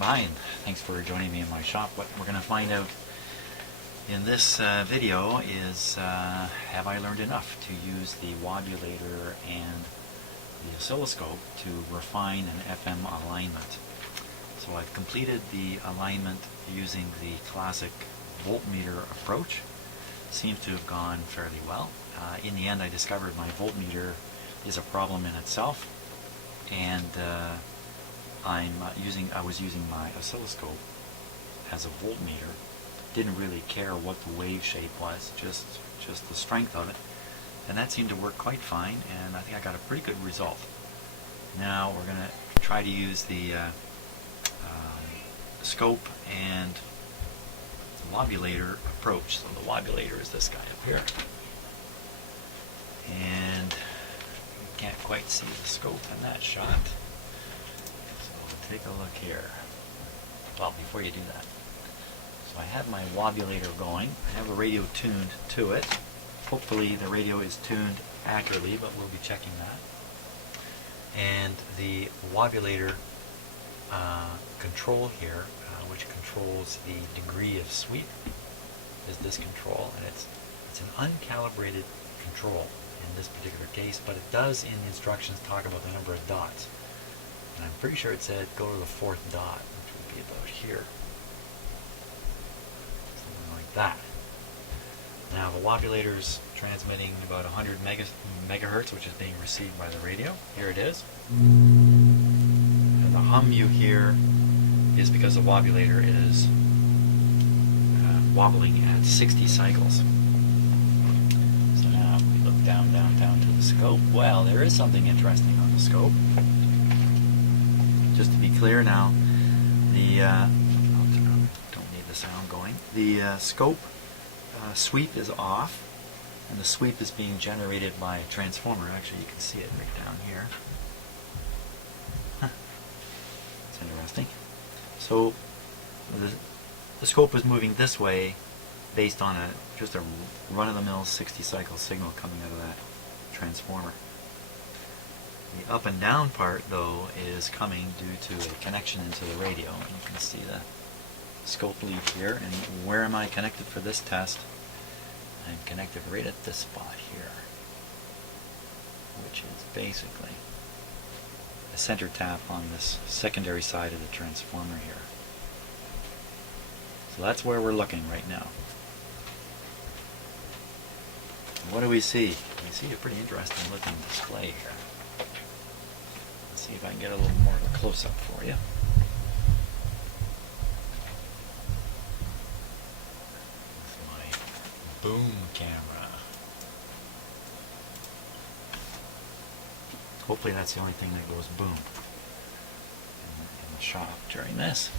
Hi, and thanks for joining me in my shop. What we're going to find out in this video is have I learned enough to use the wobulator and the oscilloscope to refine an FM alignment. So I've completed the alignment using the classic voltmeter approach. Seems to have gone fairly well. In the end, I discovered my voltmeter is a problem in itself, and I was using my oscilloscope as a voltmeter. Didn't really care what the wave shape was, just the strength of it, and that seemed to work quite fine, and I think I got a pretty good result. Now we're going to try to use the scope and the wobulator approach. So the wobulator is this guy up here, and you can't quite see the scope in that shot. Take a look here. Well, before you do that, so I have my wobulator going. I have the radio tuned to it. Hopefully the radio is tuned accurately, but we'll be checking that. And the wobulator control here, which controls the degree of sweep, is this control, and it's an uncalibrated control in this particular case, but it does in the instructions talk about the number of dots. And I'm pretty sure it said go to the fourth dot, which would be about here. Something like that. Now the wobulator's transmitting about 100 megahertz, which is being received by the radio. Here it is. And the hum you hear is because the wobulator is wobbling at 60 cycles. So now we look down to the scope. Well, there is something interesting on the scope. Just to be clear now, the don't need the sound going. The scope sweep is off, and the sweep is being generated by a transformer. Actually, you can see it right down here. Huh. That's interesting. So the scope is moving this way based on just a run-of-the-mill 60 cycle signal coming out of that transformer. The up and down part, though, is coming due to a connection into the radio. And you can see the scope lead here. And where am I connected for this test? I'm connected right at this spot here, which is basically a center tap on this secondary side of the transformer here. So that's where we're looking right now. And what do we see? We see a pretty interesting looking display here. See if I can get a little more of a close-up for you. With my boom camera. Hopefully that's the only thing that goes boom in the shop during this.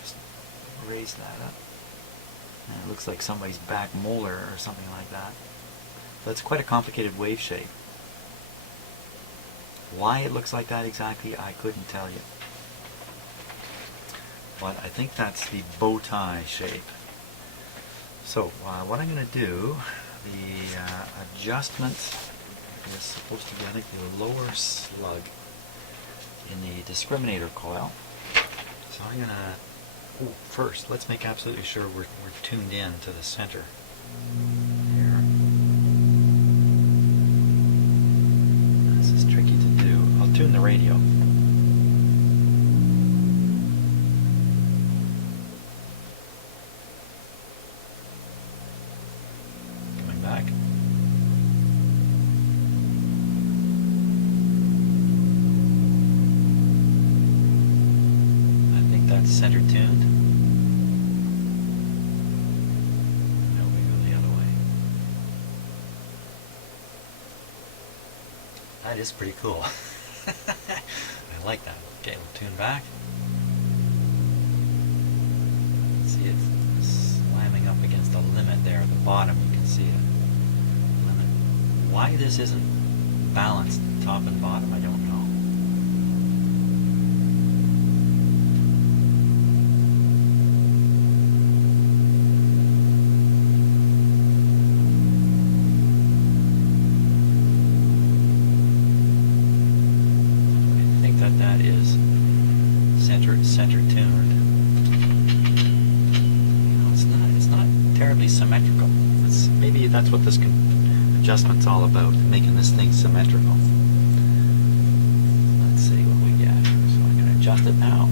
Just raise that up. And it looks like somebody's back molar or something like that. That's quite a complicated wave shape. Why it looks like that exactly, I couldn't tell you. But I think that's the bow tie shape. So what I'm going to do, the adjustment is supposed to be, I think, the lower slug in the discriminator coil. So I'm going to, first, let's make absolutely sure we're tuned in to the center. Tune the radio. Coming back. I think that's center tuned. Now we go the other way. That is pretty cool. I like that. Okay, we'll tune back. See, it's slamming up against the limit there at the bottom. You can see it. Limit. Why this isn't balanced top and bottom, I don't know. that that is center tuned. You know, it's not terribly symmetrical. Maybe that's what this adjustment's all about, making this thing symmetrical. Let's see what we get. So I can adjust it now.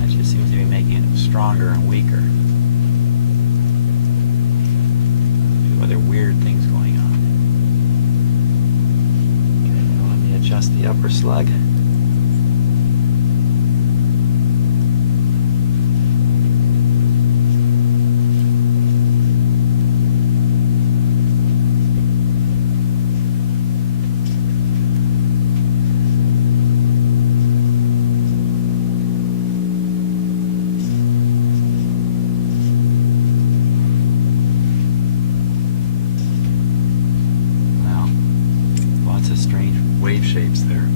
That just seems to be making it stronger and weaker. A few other weird things going on. Okay, now let me adjust the upper slug. Of strange wave shapes there.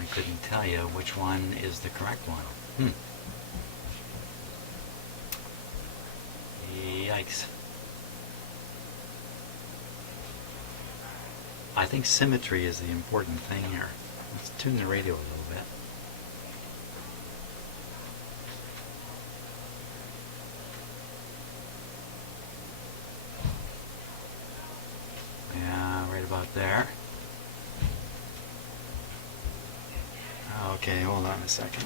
I couldn't tell you which one is the correct one. Yikes. I think symmetry is the important thing here. Let's tune the radio a little bit. About there. Okay, hold on a second.